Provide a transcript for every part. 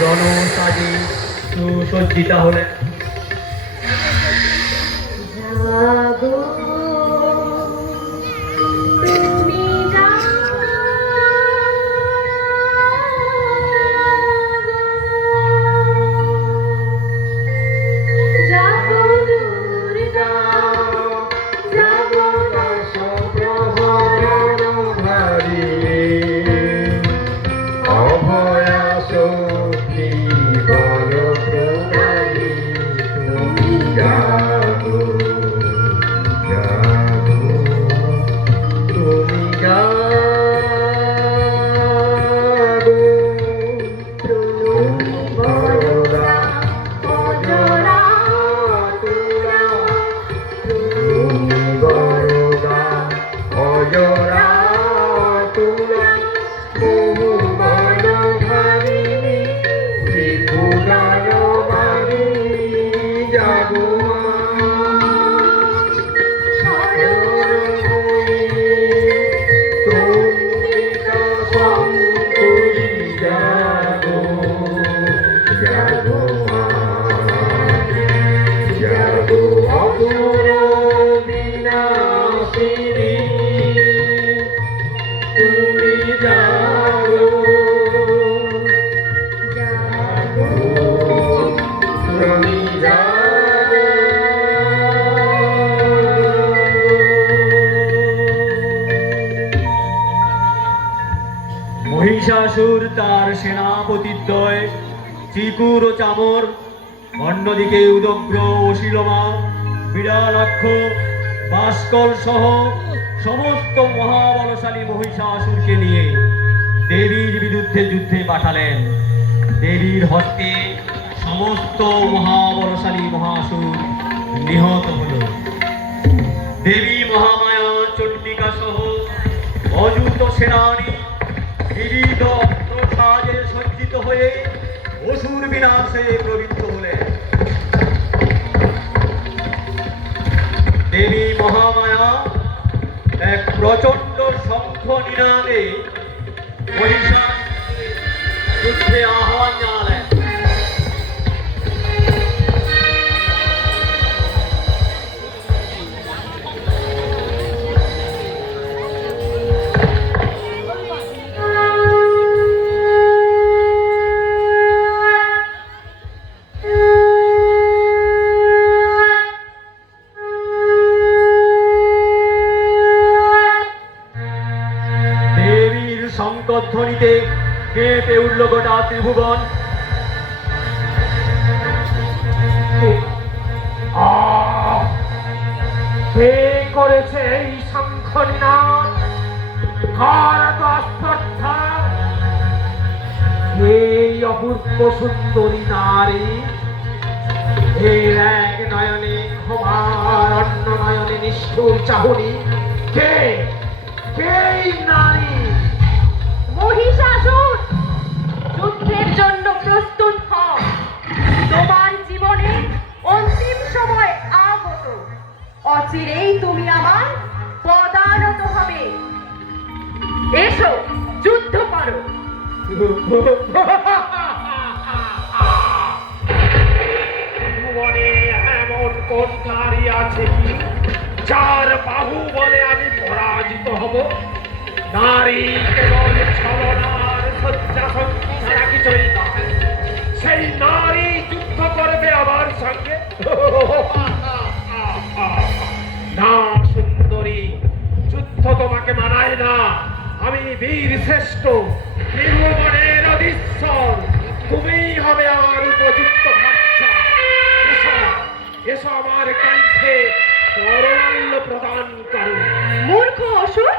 রণসাজে সুসজ্জিতা হলেন। মহিষাসুর তার সেনাপতিদ্বয় চিকুর ও চামর, অন্যদিকে উদগ্র অশিলমা, বিড়ালাক্ষ, ভাস্কর সহ সমস্ত মহাবলশালী মহিষাসুরকে নিয়ে দেবীর বিরুদ্ধে যুদ্ধে পাঠালেন। দেবীর হস্তে সমস্ত মহাবলশালী মহাসুর নিহত হল। দেবী মহামায়া চণ্ডিকা সহ অযুত সেনানী বিবিধ অস্ত্রসাজে সজ্জিত হয়ে অসুর বিনাশে প্রবৃত্ত হলেন। দেবী মহামায়া এক প্রচন্ড শঙ্খ নিনাদে মহিষাসুরকে যুদ্ধে আহ্বান জানালেন। শঙ্কধ্বনিতে কেঁপে উঠল গোটা ত্রিভুবন। কে করেছে এই শঙ্খনাদ? কার স্পর্ধা? এই অপূর্ব সুন্দরী নারী, এর এক নয়নে ক্ষমার, অন্য নয়নে নিষ্ঠুর চাহনি। কে কে এই নারী? মহিষাসুর, যুদ্ধের জন্য প্রস্তুত হও। তোমার জীবনে অন্তিম সময় আগত। অচিরেই তুমি আমার পদানত হবে। এসো, যুদ্ধ করো। ভুবনে এমন কোন নারী আছে কি যার বাহু বলে আমি পরাজিত হব? নারী কেবল ছলনার শয্যা সঙ্গী ছাড়া কিছুই নয়। সেই নারী যুদ্ধ করবে আমার সঙ্গে? না সুন্দরী, যুদ্ধ তোমাকে মানায় না। আমি বীর শ্রেষ্ঠ, ত্রিভুবনের অধীশ্বর। তুমি হবে আমার উপযুক্ত ভাষা। এসো আমার কণ্ঠে করমাল্য প্রদান করো। মূর্খ অসুর,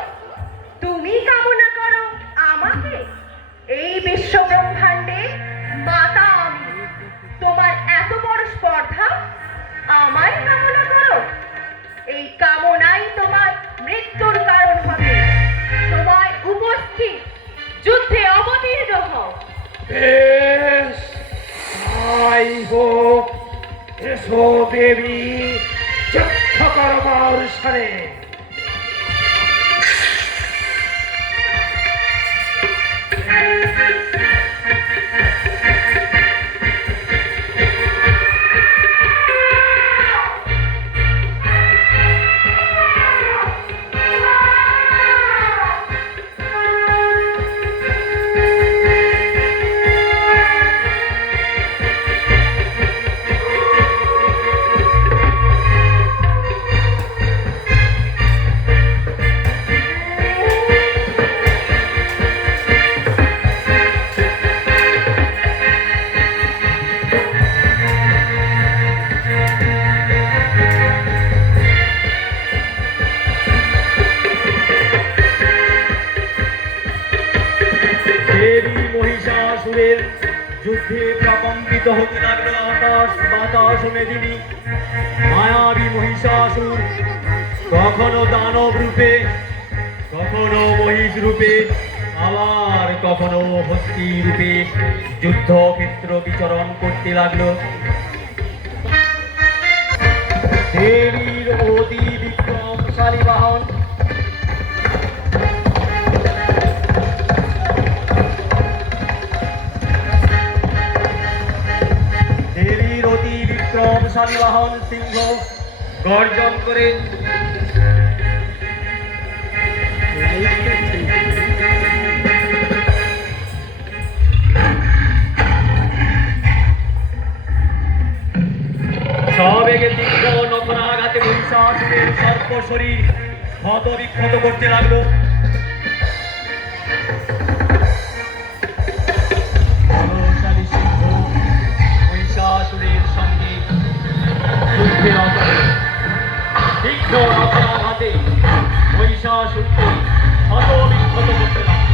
তুমি কামনা করো আমাকে? এই বিশ্ব ব্রহ্মাণ্ডে মাতা আমি। তোমার এত বড় স্পর্ধা, আমায় কামনা করো? এই কামনাই তোমার মৃত্যুর কারণ হবে। সময় উপস্থিত, যুদ্ধে অবতীর্ণ হও। বেশ, তাই হোক। এসো দেবী, যুদ্ধ করো মোর সাথে। যুদ্ধে প্রকম্পিত হতে লাগলো আকাশ বাতাস ও মেদিনী। মায়াবী মহিষাসুর কখনো দানব রূপে, কখনো মহিষ রূপে, আবার কখনো হস্তি রূপে যুদ্ধক্ষেত্র বিচরণ করতে লাগলো। দেবীর অতি বিক্রমশালী বাহন বিক্রমশালী বাহন সিংহ গর্জন করে সবেগে তীব্র নখরাঘাতে মহিষাসুরের সর্প শরীর ক্ষত বিক্ষত করতে লাগলো। বলশালী সিংহ মহিষাসুরের সঙ্গে যুদ্ধে রত হলো। তীক্ষ্ণ নখরাঘাতে মহিষাসুরকে ক্ষত বিক্ষত করতে লাগলো।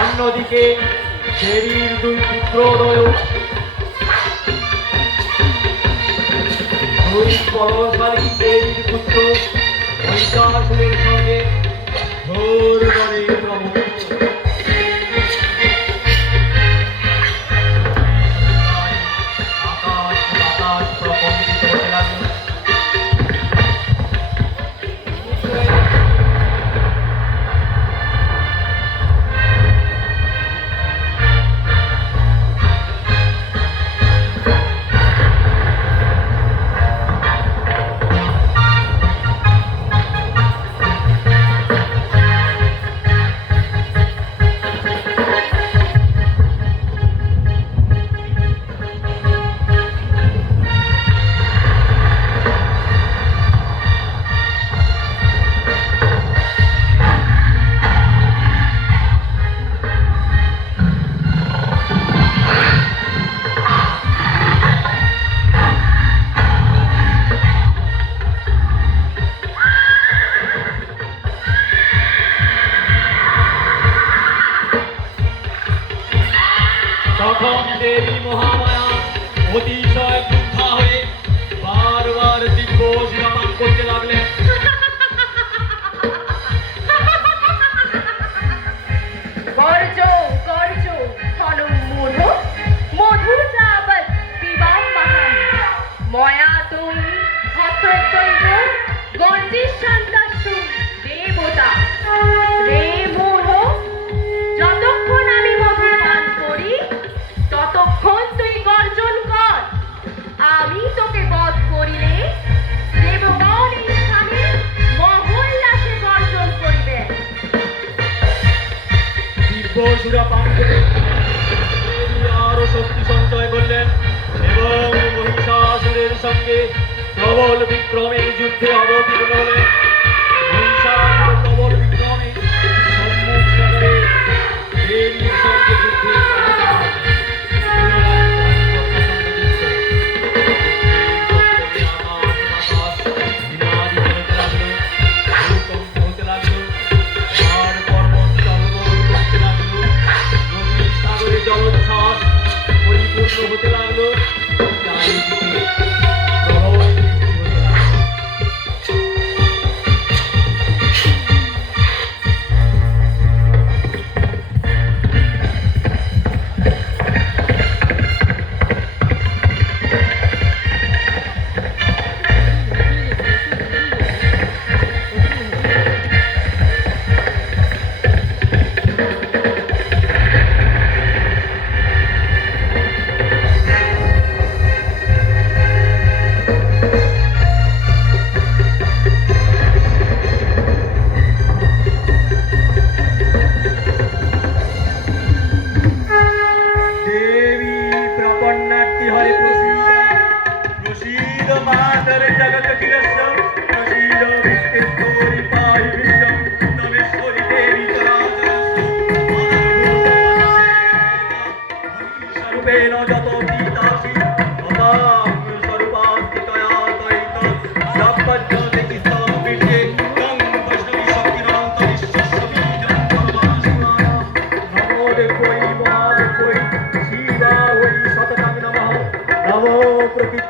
অন্যদিকে দেবীর দুই পুত্রদ্বয় দুই বলশালী দেবীর পুত্র মহিষাসুরের সঙ্গে ঘোর রণে প্রমুখ। আকাশ বাতাস প্রকম্পিত হতে লাগলো। তখন দেবী মহামায়া অতিশয় ক্রুদ্ধা হয়ে বারবার দিব্য শিরাপান করতে লাগলেন। গর্জ গর্জ ফলম মূঢ় মধুর যাবৎ পিবাম মহান ময়া তুই হতৈব গঞ্জিষ্যান্তাসু দেবতা রে মূঢ়। যতক্ষণ আমি মধু পান করি ততক্ষণ তুই গর্জন কর। আমি তোকে বধ করিলে দেবগণ এই স্থানে মহোল্লাসে গর্জন করিবে। দিব্য সুরাপান করে দেবী আরো শক্তি সঞ্চয় করলেন এবং মহিষাসুরের সঙ্গে প্রবল বিক্রমে যুদ্ধে অবতীর্ণ হলেন। মহিষাসুর প্রবল বিক্রমে সম্মুখ সাগরে দেবীর সঙ্গে যুদ্ধে জলোচ্ছ্বাস পরিপূর্ণ হতে লাগলো। চারিদিকে প্রবল বৃষ্টি হতে লাগলো।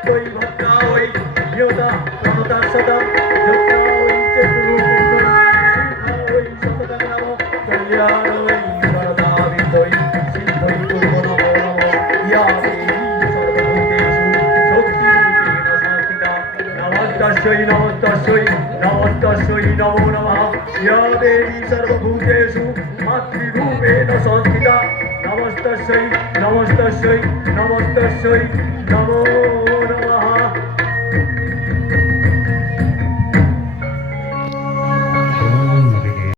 ভদ্রই ভদ্রা ওই নিয়তা প্রণতা সদা যত্রা ওই চেতুর্পুণ্যই শিখা ওই সততা নম কল্যাণ ওই সরদা বিন্দই সিদ্ধই পূর্ব নমো নম ইয়া দেবী সর্বভূতেষু শক্তিরূপেণ সংস্থিতা নমস্তস্যৈ নমস্তস্যৈ নমস্তস্যৈ নমো নমঃ ইয়া দেবী সর্বভূতেষু মাতৃরূপেণ সংস্থিতা নমস্তস্যৈ নমস্তস্যৈ নমস্তস্যৈ নমো